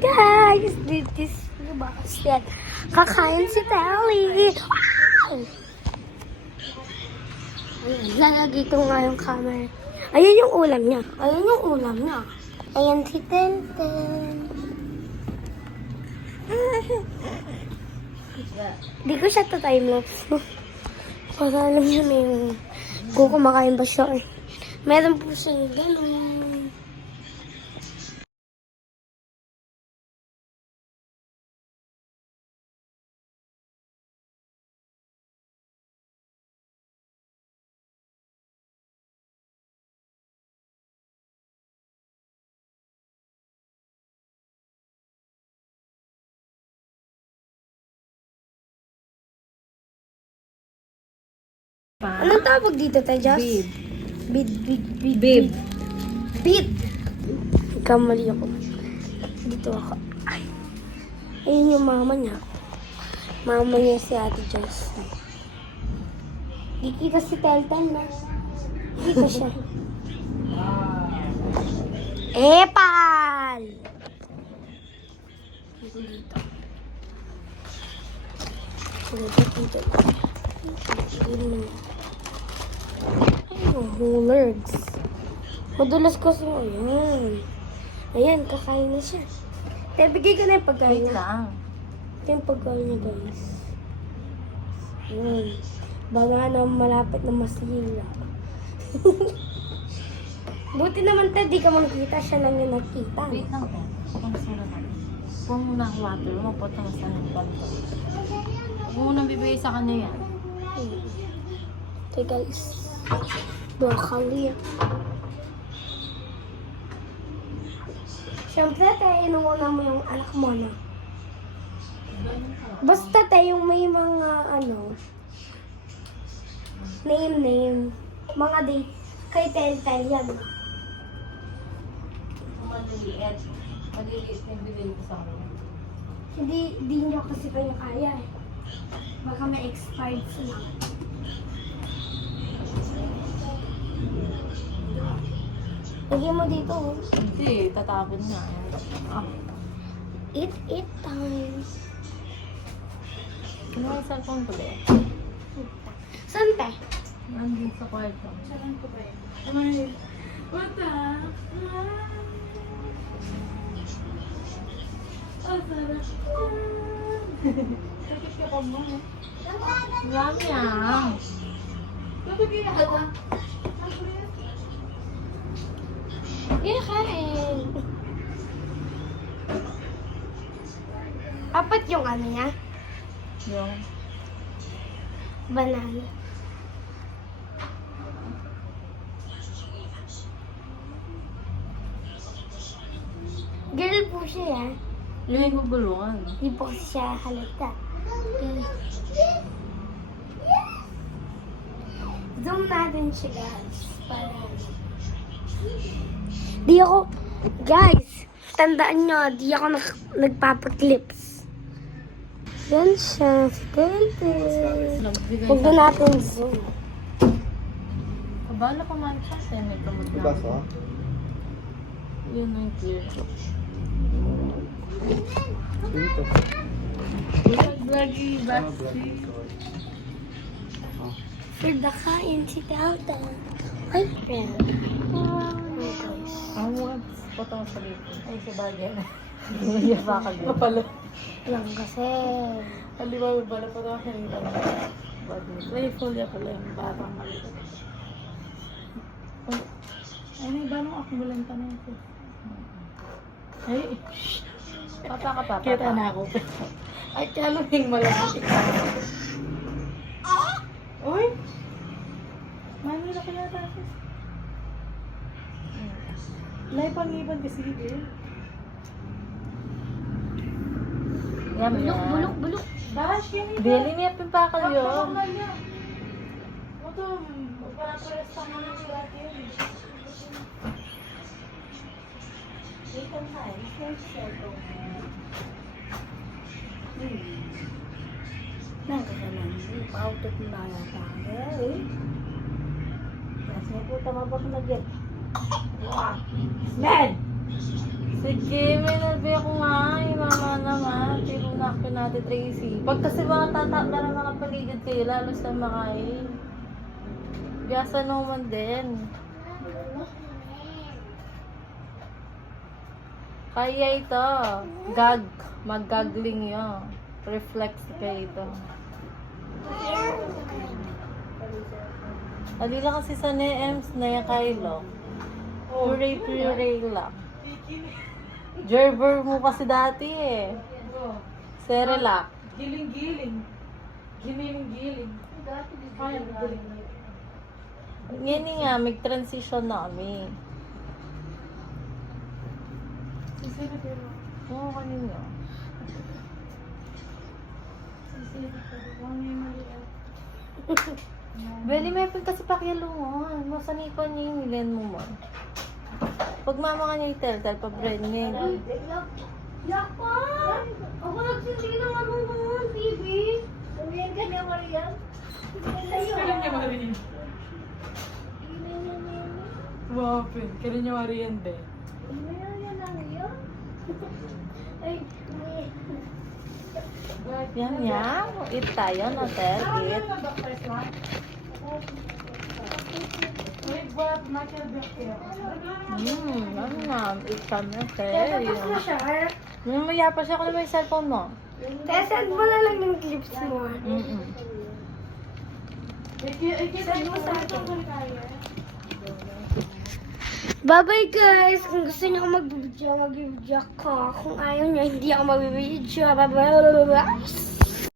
guys! This is Bastian. Kakain si Telly. Lalagay ko nga yung camera. Ayan yung ulam niya. Ayan yung ulam niya. Ayan si Tenten. Di ko siya ta-timelapse. Para alam niyo na yung kung kumakain ba siya eh. Meron po siya yung gano'n. Anong tawag dito, Tejas? Babe. Bib. Kamali ako. Dito ako. Ay. Ayun yung mama niya. Mama niya si Ate Jess. Di kita si Telten na. Dito siya. Epal! Dito. Dito. Ay, hulards. Madulas kasi, ayan. Ayan, kakain na siya. Kaya bigay ka na yung pagkain Wait niya. lang. Ito yung pagkain niya, guys. Ayan. Baka na malapit na masira. Buti naman tayo, di ka makita. Siya lang yung nakita. Wait lang po. Kung sino na. Kung muna ang water, mapot na sa ng panto. Huwag mo nang bibigay sa kanya yan. Ito, guys. Broccoli. Siyempre, tayo, inunguna mo yung anak mo na. Basta tayo, may mga, name. Mga date. Kay Tel yan. Maliliit. Maliliit na bibigay ko sa kanya. Hindi nyo kasi kayo kaya eh. Baka may expired sila. Lagyan mo dito. Oh. Hindi, tatapon niya. Eat time. Ano ang cellphone ko ba? Saan te? Nandun sa kwarto. Saan ko ba? Ay, what the? Sarap. Sakit ka pa mo eh. Marami yan. Yan, kain. Apat yung niya? Yung Banana. Girl po siya yan. yung guguluhan. Hindi po kasi siya halata. Zoom natin siya, guys. Para... Di ako... Guys, tandaan nyo, di ako nagpapaklips. Yan siya. Si Tente. Huwag na natin zoom. Kabala pa man siya. Kaya may kamot na. Diba so? Yun ang clear. Dito. Lagi, basti. For the kain si Tente. Ay, friend. Oh, guys. Ang mga potong sa dito. Ay, sa bagay na. Hindi pa ka dito. Pala. Lang kasi. Hindi ba pala potong sa dito. Playful ya pala yung parang maliit. Ay, may balong akumulan pa na ito. Ay, papa ka. Kita na ako. Ay, kaluming malaki. Uy! Mami na kaya tapos. Lay pang-iban kasi eh. Yan, Bulok. Bash, yan ito. Bili niya pimpakal yun. Ito, parang-pares pa nga ng sulat yun. Wait ang time. Nagkakalan. Pautot na yata. Kasi po, tama ba kung nag-get? Smell! Sige, may nabi ako nga. reaction natin, Tracy. Pag kasi mga tatap na ng mga paligid kayo, lalo sa makain. Biyasa naman din. Kaya ito. Gag. Mag-gagling yun. Reflex kayo ito. Alila kasi sa NEMS na yung Kylo. Puree lang. Gerber mo kasi dati eh. Cerelac. Giling-giling. Giling-giling. Ay, giling. Ngayon nga, mag-transition na kami. Oo, kanina. Beli, may kasi pakyalungan. Masanipan niya yung milen mo mo. Pag mama ka niya itel-tel, pa-bread niya yun. Yakpan! Ako nagsindi ng ano naman, baby. Umiyan ka niya, Marian. Kailan niya mariyan? Wapin. Kailan niya mariyan, be? Yan, yan. Eat tayo, natel. Eat. Wait, what? Michael Becker. Ano na? Eat kami, natel. Maya pa siya kung may cellphone mo. Send mo na lang yung clips mo. Send mo sa akin. Bye-bye guys! Kung gusto niyo ako mag-video ako. Kung ayaw niyo, hindi ako mag-video. Bye-bye!